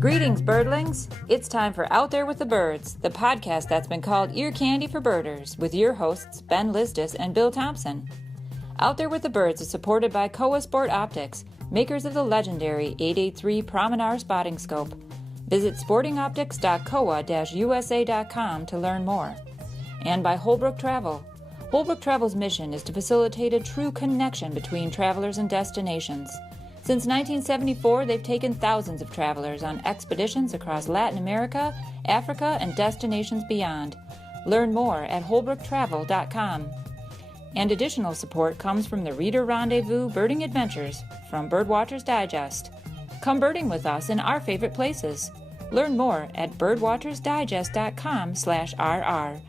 Greetings, birdlings! It's time for Out There with the Birds, the podcast that's been called Ear Candy for Birders, with your hosts Ben Listis and Bill Thompson. Out There with the Birds is supported by Kowa Sport Optics, makers of the legendary 883 Prominar spotting scope. Visit sportingoptics.kowa-usa.com to learn more. And by Holbrook Travel. Holbrook Travel's mission is to facilitate a true connection between travelers and destinations. Since 1974, they've taken thousands of travelers on expeditions across Latin America, Africa, and destinations beyond. Learn more at holbrooktravel.com. And additional support comes from the Reader Rendezvous Birding Adventures from Birdwatchers Digest. Come birding with us in our favorite places. Learn more at birdwatchersdigest.com/RR.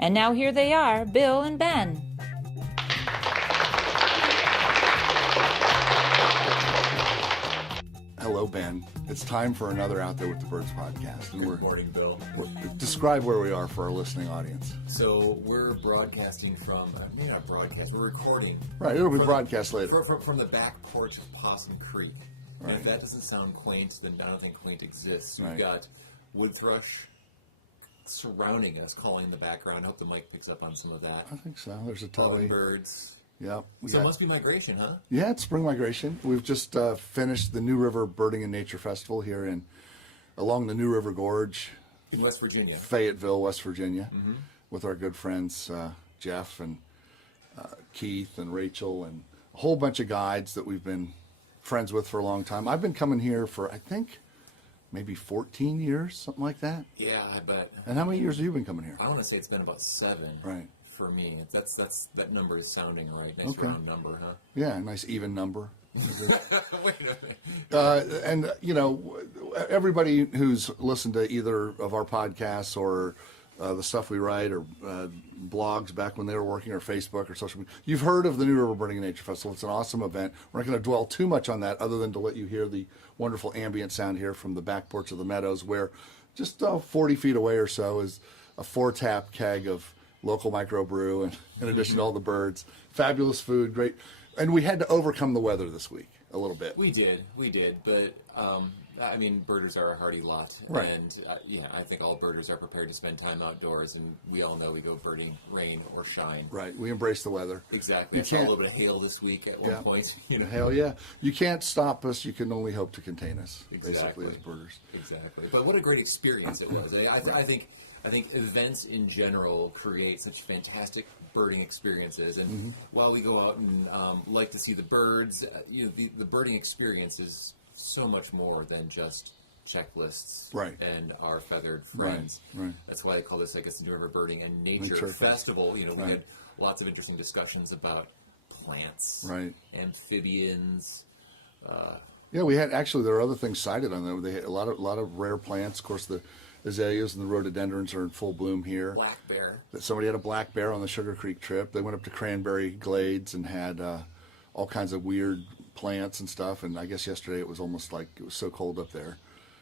And now here they are, Bill and Ben. Hello, Ben. It's time for another Out There with the Birds podcast. And Good morning, Bill. Describe where we are for our listening audience. So we're broadcasting from, maybe not broadcast, we're recording. Right, it'll be broadcast later. From the back porch of Possum Creek. Right. And if that doesn't sound quaint, then I don't think quaint exists. Right. We've got wood thrush surrounding us, calling in the background. I hope the mic picks up on some of that. I think so. There's a tubby. Birds. Yep. So it must be migration, huh? Yeah, it's spring migration. We've just finished the New River Birding and Nature Festival here along the New River Gorge. In West Virginia. Fayetteville, West Virginia, with our good friends Jeff and Keith and Rachel and a whole bunch of guides that we've been friends with for a long time. I've been coming here for, I think, maybe 14 years, something like that. Yeah, I bet. And how many years have you been coming here? I want to say it's been about 7. Right. For me. That number is sounding right. Nice round number, huh? Yeah, a nice even number. Wait a minute. And, you know, everybody who's listened to either of our podcasts or the stuff we write or blogs back when they were working or Facebook or social media, you've heard of the New River Birding and Nature Festival. It's an awesome event. We're not going to dwell too much on that other than to let you hear the wonderful ambient sound here from the back porch of the Meadows, where just 40 feet away or so is a 4-tap keg of local microbrew, and in addition to all the birds, fabulous food, great. And we had to overcome the weather this week a little bit. We did, but I mean, birders are a hardy lot, right? And I think all birders are prepared to spend time outdoors, and we all know we go birding, rain or shine. Right, we embrace the weather. Exactly. I saw a little bit of hail this week at one point. You know? Hell yeah! You can't stop us. You can only hope to contain us. Exactly. Basically, as birders. Exactly. But what a great experience it was. I think events in general create such fantastic birding experiences, and while we go out and like to see the birds, the birding experience is so much more than just checklists and our feathered friends. Right. That's why they call this, I guess, the New River Birding and Nature Festival. We had lots of interesting discussions about plants, amphibians. Yeah, we had there are other things cited on there. They had a lot of rare plants. Of course, the azaleas and the rhododendrons are in full bloom here. Black bear. Somebody had a black bear on the Sugar Creek trip. They went up to Cranberry Glades and had all kinds of weird plants and stuff. And I guess yesterday it was almost like it was so cold up there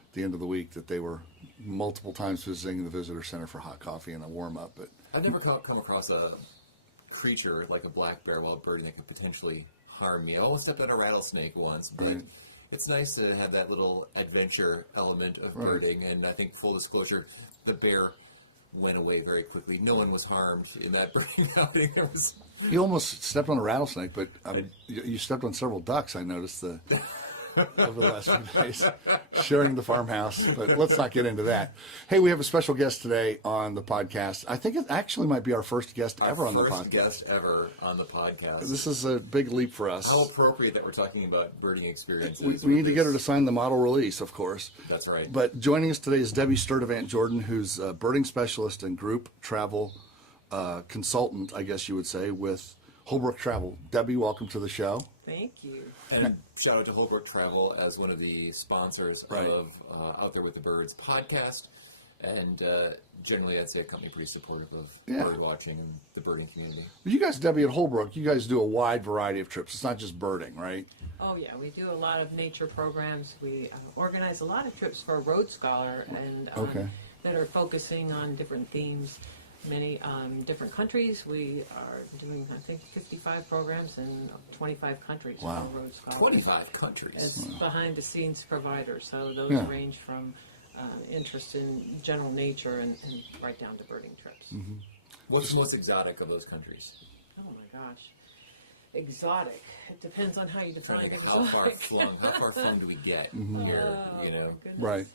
at the end of the week that they were multiple times visiting the visitor center for hot coffee and a warm-up. But I've never come across a creature like a black bear while birding that could potentially harm me. I almost stepped on a rattlesnake once, but it's nice to have that little adventure element of birding, and I think, full disclosure, the bear went away very quickly. No one was harmed in that birding outing. You almost stepped on a rattlesnake, but you stepped on several ducks, I noticed, over the last few days, sharing the farmhouse. But let's not get into that. Hey, we have a special guest today on the podcast. I think it actually might be our first guest ever on the podcast. First guest ever on the podcast. This is a big leap for us. How appropriate that we're talking about birding experiences. We need to get her to sign the model release, of course. That's right. But joining us today is Debbie Sturdivant Jordan, who's a birding specialist and group travel consultant, I guess you would say, with Holbrook Travel. Debbie, welcome to the show. Thank you. And shout out to Holbrook Travel as one of the sponsors of Out There with the Birds podcast. And generally, I'd say a company pretty supportive of bird watching and the birding community. You guys, Debbie, at Holbrook, you guys do a wide variety of trips. It's not just birding, right? Oh, yeah. We do a lot of nature programs. We organize a lot of trips for Road Scholar and that are focusing on different themes. many different countries. We are doing, I think, 55 programs in 25 countries. Wow. for Road Scholar. 25 countries. As behind-the-scenes providers. So those Yeah. range from interest in general nature and right down to birding trips. What's the most exotic of those countries? Oh my gosh. Exotic. It depends on how you Trying to define think of exotic. how far flung do we get here? Oh, You know, my goodness. Right.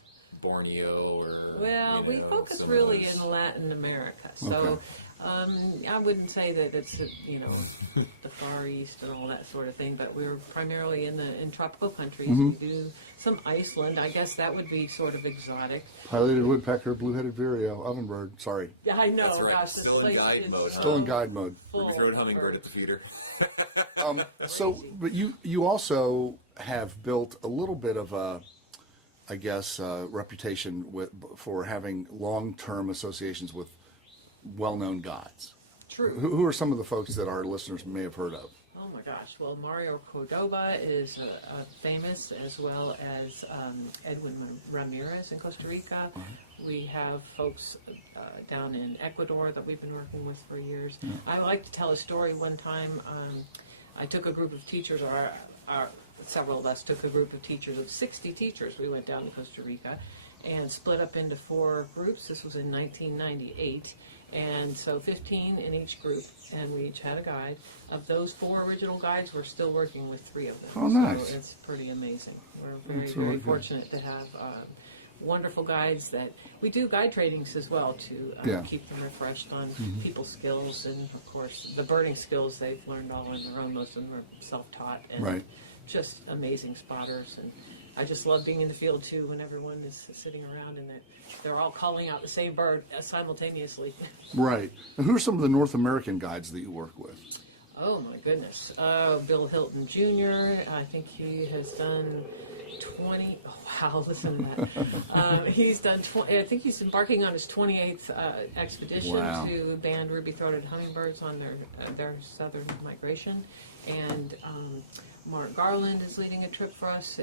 Borneo or Well, we focus some really of those- in Latin America, so Okay. I wouldn't say that it's the Far East and all that sort of thing. But we're primarily in tropical countries. We do some Iceland. I guess that would be sort of exotic. Pileated woodpecker, blue-headed vireo, ovenbird. Sorry, Yeah, I know. That's right. Gosh, this Still in place guide is mode, huh? still in guide mode. full We throw a of hummingbird at birds. the feeder. So, but you also have built a little bit of a, I guess, reputation for having long-term associations with well-known guides. True. Who are some of the folks that our listeners may have heard of? Oh my gosh! Well, Mario Cordoba is famous, as well as Edwin Ramirez in Costa Rica. We have folks down in Ecuador that we've been working with for years. I like to tell a story. One time, I took a group of teachers, or several of us took a group of teachers of 60 teachers. We went down to Costa Rica and split up into 4 groups. This was in 1998. And so 15 in each group, and we each had a guide. Of those 4 original guides, we're still working with 3 of them. Oh, nice. So it's pretty amazing. We're very, That's really very good. fortunate to have wonderful guides that we do guide trainings as well to Yeah. keep them refreshed on people's skills, and of course the birding skills they've learned all on their own. Most of them are self-taught and Right. just amazing spotters. And I just love being in the field too when everyone is sitting around and they're all calling out the same bird simultaneously. Right. And who are some of the North American guides that you work with? Oh my goodness. Bill Hilton Jr., I think he has done 20, oh wow, listen to that. He's done, I think he's embarking on his 28th expedition Wow. to band ruby-throated hummingbirds on their southern migration. And Mark Garland is leading a trip for us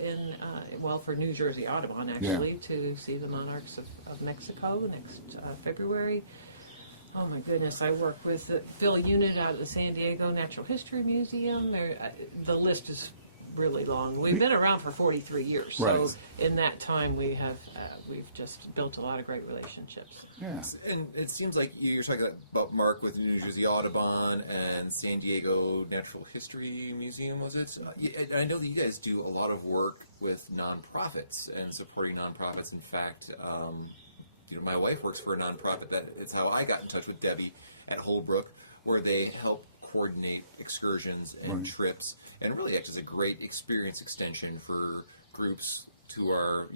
for New Jersey Audubon, actually, to see the monarchs of Mexico next February. Oh my goodness, I work with Phil Unit out of the San Diego Natural History Museum. The list is really long. We've been around for 43 years, so Right. in that time we've just built a lot of great relationships. Yeah. And it seems like you're talking about Mark with the New Jersey Audubon and San Diego Natural History Museum, was it? I know that you guys do a lot of work with nonprofits and supporting nonprofits. In fact, my wife works for a nonprofit. It's how I got in touch with Debbie at Holbrook, where they help coordinate excursions and trips, and really act as a great experience extension for groups who are,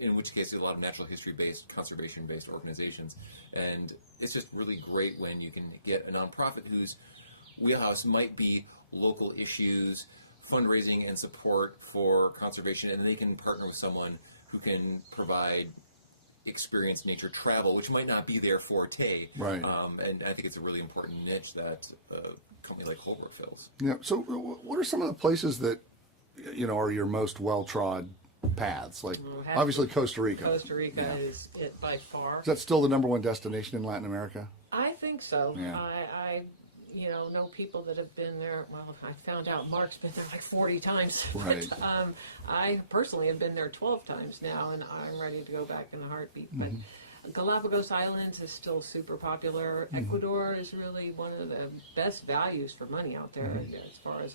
in which case there's a lot of natural history-based, conservation-based organizations. And it's just really great when you can get a nonprofit whose wheelhouse might be local issues, fundraising and support for conservation, and they can partner with someone who can provide experience nature travel, which might not be their forte. Right. And I think it's a really important niche that a company like Holbrook fills. Yeah. So, what are some of the places that are your most well-trod paths? Like, obviously, Costa Rica. Costa Rica Yeah. is it by far. Is that still the #1 destination in Latin America? I think so. Yeah. I know people that have been there. Well, I found out Mark's been there like 40 times. Right. But, I personally have been there 12 times now, and I'm ready to go back in a heartbeat. But Galapagos Islands is still super popular. Ecuador is really one of the best values for money out there as far as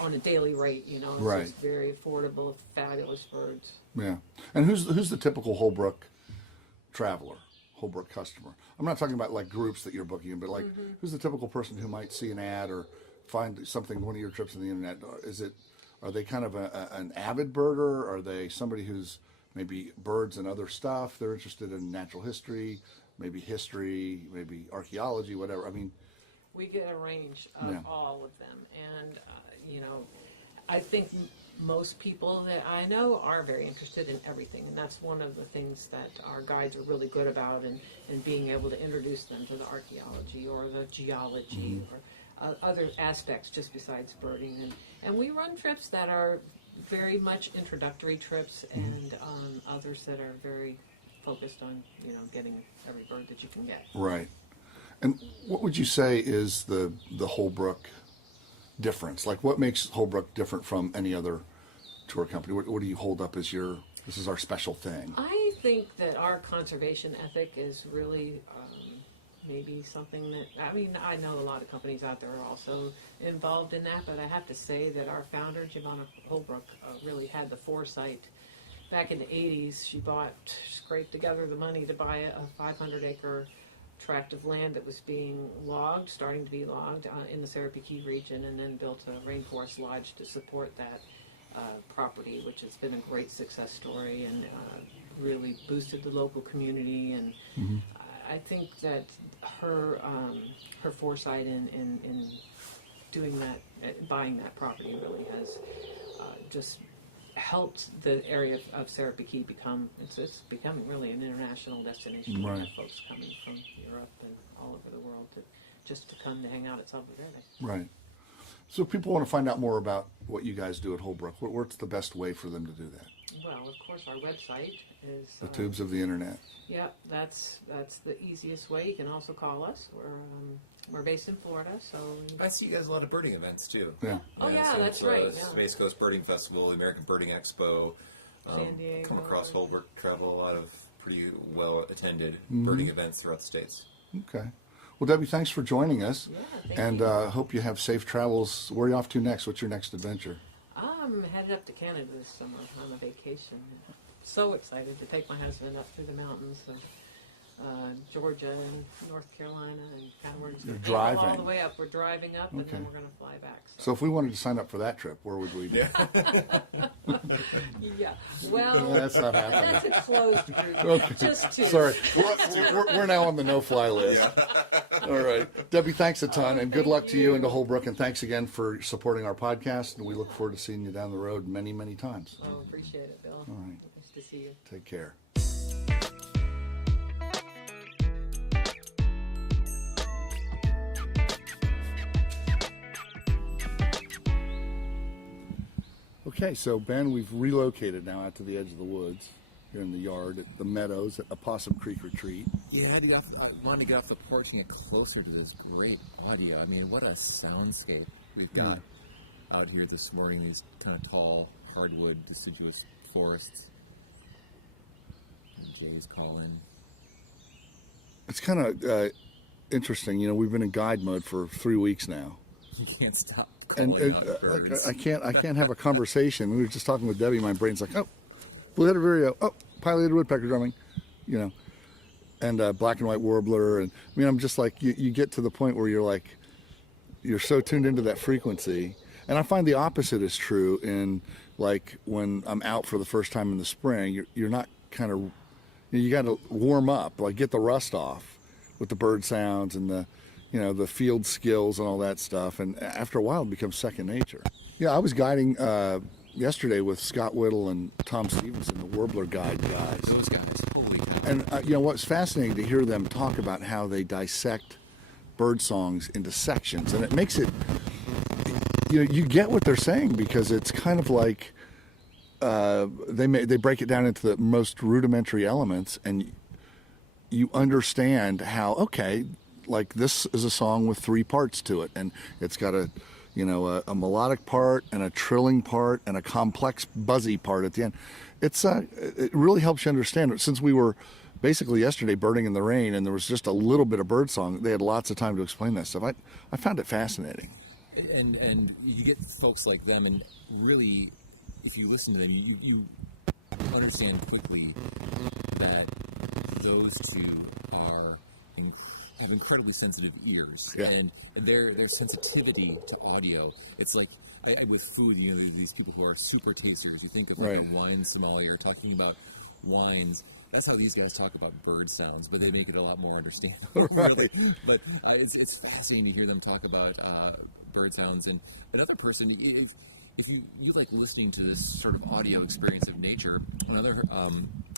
on a daily rate. It's Right. just very affordable, fabulous birds. Yeah. And who's the typical Holbrook traveler, Holbrook customer? I'm not talking about like groups that you're booking, but like who's the typical person who might see an ad or find something one of your trips on the internet? Are they kind of an avid birder? Are they somebody who's maybe birds and other stuff? They're interested in natural history, maybe archaeology, whatever. I mean, We get a range of Yeah. all of them, and I think most people that I know are very interested in everything, and that's one of the things that our guides are really good about, and being able to introduce them to the archaeology or the geology or other aspects just besides birding, and we run trips that are very much introductory trips, and others that are very focused on getting every bird that you can get. Right. And what would you say is the Holbrook difference? Like, what makes Holbrook different from any other tour company? What do you hold up as this is our special thing? I think that our conservation ethic is really maybe something that, I know a lot of companies out there are also involved in that, but I have to say that our founder, Giovanna Holbrook, really had the foresight. Back in the 80s, she scraped together the money to buy a 500-acre tract of land that was being starting to be logged in the Sarapiquí region, and then built a rainforest lodge to support that property, which has been a great success story and really boosted the local community. And I think that her foresight in doing that, buying that property, really has just helped the area of Sarapiquí it's becoming really an international destination. Right. We have folks coming from Europe and all over the world to come to hang out at Salva Verde. Right. So if people want to find out more about what you guys do at Holbrook, what's the best way for them to do that? Well, of course, our website is The tubes of the internet. Yeah, that's the easiest way. You can also call us. We're based in Florida, so I see you guys a lot of birding events too. Yeah. Oh, yeah, that's right, yeah. Space Coast Birding Festival, the American Birding Expo. San Diego. Come across Holbrook Travel, a lot of pretty well attended birding events throughout the states. Okay. Well, Debbie, thanks for joining us. Yeah, thank and you. Hope you have safe travels. Where are you off to next? What's your next adventure? I'm headed up to Canada this summer on a vacation. So excited to take my husband up through the mountains of Georgia and North Carolina, and kind of we're just You're gonna travel all driving. the way up. We're driving up, and Okay. then we're going to fly back. So if we wanted to sign up for that trip, where would we be? Yeah. Well, That's not happening. that's a closed group. Okay. Just two. Sorry, we're now on the no-fly list. All right, Debbie, thanks a ton, and good luck to you and to Holbrook, and thanks again for supporting our podcast. And we look forward to seeing you down the road many, many times. Oh, appreciate it, Bill. All right. Nice to see you. Take care. Okay, so Ben, we've relocated now out to the edge of the woods here in the yard at the Meadows at Opossum Creek Retreat. Yeah, I wanted to get off the porch and get closer to this great audio. I mean, what a soundscape we've got out here this morning. These kind of tall, hardwood, deciduous forests. And Jay's calling. It's kind of interesting. You know, we've been in guide mode for 3 weeks now. You can't stop And calling out birds. I can't have a conversation. We were just talking with Debbie. My brain's like, oh, blue-headed vireo, oh, pileated woodpecker drumming, you know, and black and white warbler. And I mean, I'm just like, you get to the point where you're so tuned into that frequency. And I find the opposite is true in, like, when I'm out for the first time in the spring. You're not kind of, you got to warm up, like get the rust off with the bird sounds and the field skills and all that stuff. And after a while, it becomes second nature. Yeah, I was guiding yesterday with Scott Whittle and Tom Stevenson, the Warbler Guide guys. Those guys, holy cow. And what's fascinating to hear them talk about how they dissect bird songs into sections, and it makes it, you get what they're saying, because it's kind of like they break it down into the most rudimentary elements, and you understand how, okay, like this is a song with 3 parts to it, and it's got a melodic part and a trilling part and a complex buzzy part at the end. It really helps you understand it. Since we were basically yesterday birding in the rain and there was just a little bit of bird song, they had lots of time to explain that stuff. I found it fascinating. And you get folks like them, and really, if you listen to them, you understand quickly that those two have incredibly sensitive ears, Yeah. and their sensitivity to audio. It's like with food, these people who are super tasters. You think of like Right. a wine sommelier talking about wines. That's how these guys talk about bird sounds, but they make it a lot more understandable. Right. Really. But it's fascinating to hear them talk about bird sounds. And another person, if you like listening to this sort of audio experience of nature, another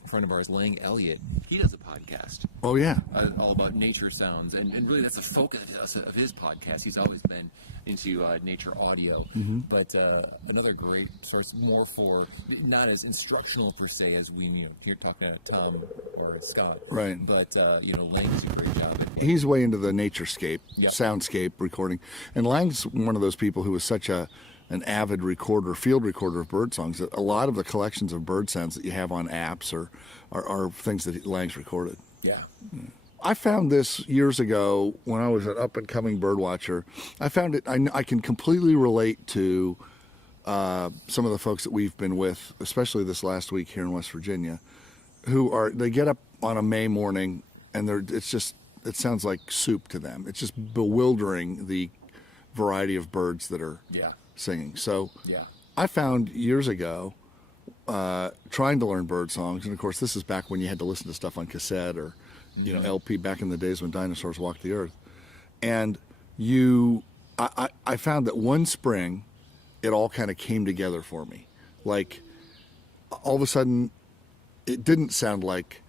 friend of ours, Lang Elliott, he does a podcast Oh yeah. all about nature sounds, and really that's the focus of his podcast. He's always been into nature audio, but another great source, more for not as instructional per se as we here talking to Tom or Scott, Right. But Lang does a great job. He's way into the naturescape, Yep. soundscape recording, and Lang's one of those people who was such an avid recorder, field recorder of bird songs, that a lot of the collections of bird sounds that you have on apps are things that Lang's recorded. Yeah. I found this years ago when I was an up-and-coming bird watcher. I found it, I can completely relate to some of the folks that we've been with, especially this last week here in West Virginia, they get up on a May morning and it sounds like soup to them. It's just bewildering, the variety of birds that are Yeah. singing. So Yeah. I found years ago, trying to learn bird songs, and of course this is back when you had to listen to stuff on cassette or LP, back in the days when dinosaurs walked the earth. And I found that one spring it all kind of came together for me. Like all of a sudden it didn't sound like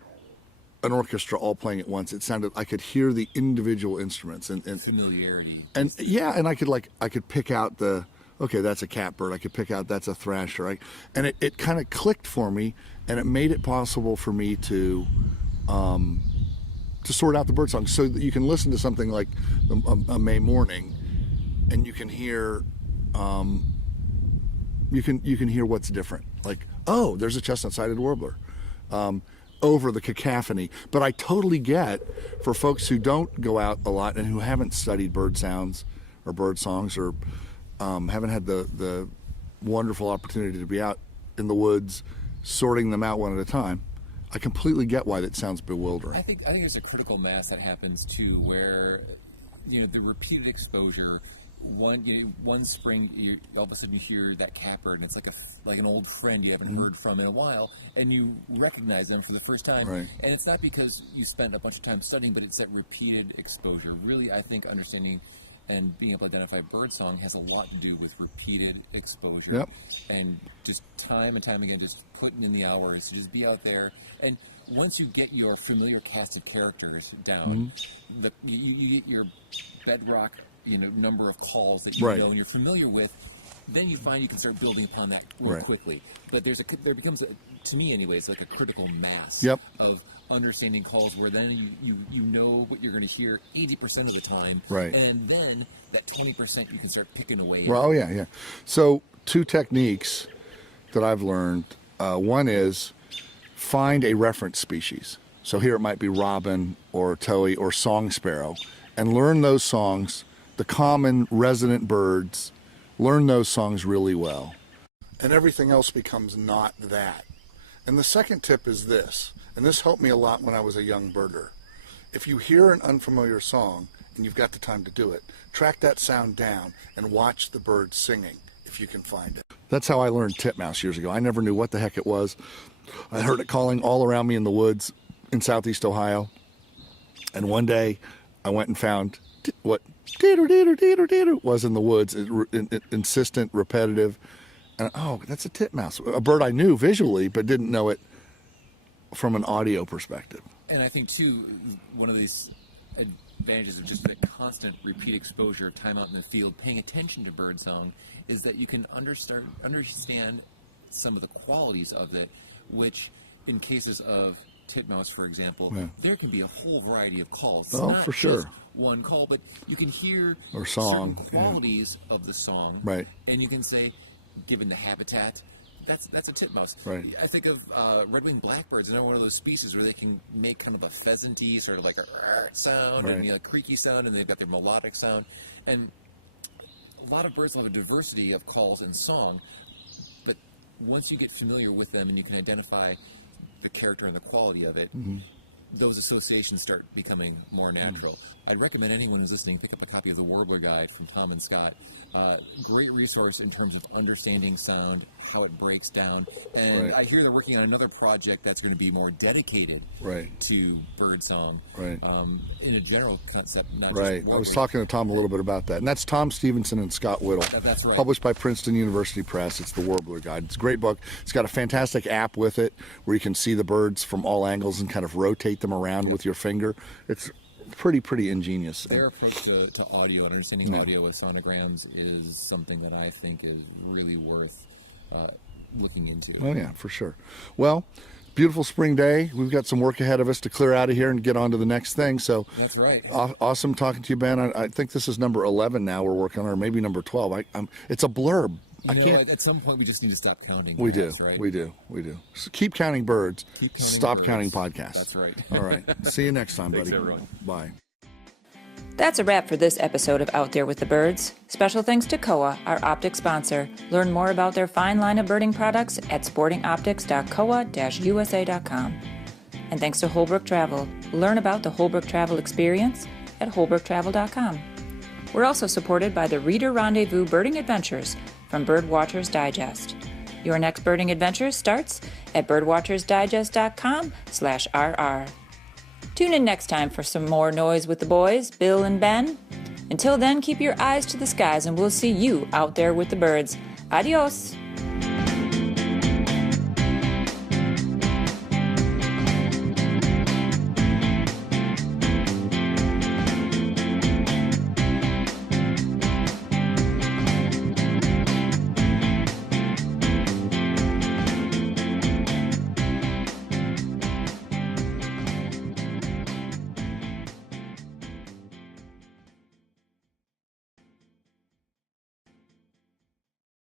an orchestra all playing at once. It sounded, I could hear the individual instruments and Familiarity. and I could pick out okay, that's a catbird. I could pick out that's a thrasher. And it kind of clicked for me, and it made it possible for me to sort out the bird songs, so that you can listen to something like a May morning, and you can hear you can hear what's different. Like, oh, there's a chestnut-sided warbler. Over the cacophony. But I totally get, for folks who don't go out a lot and who haven't studied bird sounds or bird songs, or haven't had the wonderful opportunity to be out in the woods sorting them out one at a time, I completely get why that sounds bewildering. I think there's a critical mass that happens too, where the repeated exposure. One spring, all of a sudden you hear that catbird, and it's like an old friend you haven't heard from in a while, and you recognize them for the first time. Right. And it's not because you spent a bunch of time studying, but it's that repeated exposure. Really, I think understanding and being able to identify birdsong has a lot to do with repeated exposure. Yep. And just time and time again, just putting in the hours to just be out there. And once you get your familiar cast of characters down, you get your bedrock number of calls that you Right. know and you're familiar with, then you find you can start building upon that more Right. quickly. But there becomes, to me anyways, like a critical mass Yep. of understanding calls, where then you know what you're going to hear 80% of the time, Right. and then that 20% you can start picking away. Well, oh yeah. So 2 techniques that I've learned. One is find a reference species. So here it might be robin or towhee or song sparrow, and learn those songs, the common resident birds. Learn those songs really well, and everything else becomes not that. And the second tip is this, and this helped me a lot when I was a young birder. If you hear an unfamiliar song and you've got the time to do it, track that sound down and watch the bird singing if you can find it. That's how I learned titmouse years ago. I never knew what the heck it was. I heard it calling all around me in the woods in southeast Ohio. And one day I went and found what was in the woods, insistent, repetitive. And oh, that's a titmouse, a bird I knew visually, but didn't know it from an audio perspective. And I think too, one of these advantages of just the constant repeat exposure, time out in the field, paying attention to birdsong, is that you can understand some of the qualities of it, which in cases of titmouse, for example, there can be a whole variety of calls. It's Oh, not for sure. just one call, but you can hear Or song, certain qualities of the song, Right. and you can say, given the habitat, that's a titmouse. Right. I think of red-winged blackbirds. They're one of those species where they can make kind of a pheasanty, sort of like a sound, Right. and a creaky sound, and they've got their melodic sound. And a lot of birds will have a diversity of calls and song, but once you get familiar with them and you can identify the character and the quality of it, those associations start becoming more natural. I'd recommend anyone who's listening pick up a copy of the Warbler Guide from Tom and Scott. Great resource in terms of understanding sound, how it breaks down. And Right. I hear they're working on another project that's going to be more dedicated Right. to birdsong. Right. In a general concept, not Right. just I was warbling. talking to Tom a little bit about that. And that's Tom Stevenson and Scott Whittle. That's right. Published by Princeton University Press. It's the Warbler Guide. It's a great book. It's got a fantastic app with it where you can see the birds from all angles and kind of rotate them around with your finger. It's pretty ingenious. Their approach to audio and understanding Yeah. audio with sonograms is something that I think is really worth looking into. Oh, yeah, for sure. Well, beautiful spring day. We've got some work ahead of us to clear out of here and get on to the next thing. So That's right. Awesome talking to you, Ben. I think this is number 11 now we're working on, or maybe number 12. It's a blurb. I You know, can't. at some point, we just need to stop counting. We do. perhaps, Right? We do. So keep counting birds. Keep counting Stop birds. counting podcasts. That's right. All right. See you next time, Thanks, buddy. everyone. Bye. That's a wrap for this episode of Out There with the Birds. Special thanks to Koa, our optics sponsor. Learn more about their fine line of birding products at sportingoptics.koa-usa.com. And thanks to Holbrook Travel. Learn about the Holbrook Travel experience at holbrooktravel.com. We're also supported by the Reader Rendezvous Birding Adventures from Birdwatchers Digest. Your next birding adventure starts at birdwatchersdigest.com/rr. Tune in next time for some more noise with the boys, Bill and Ben. Until then, keep your eyes to the skies and we'll see you out there with the birds. Adios!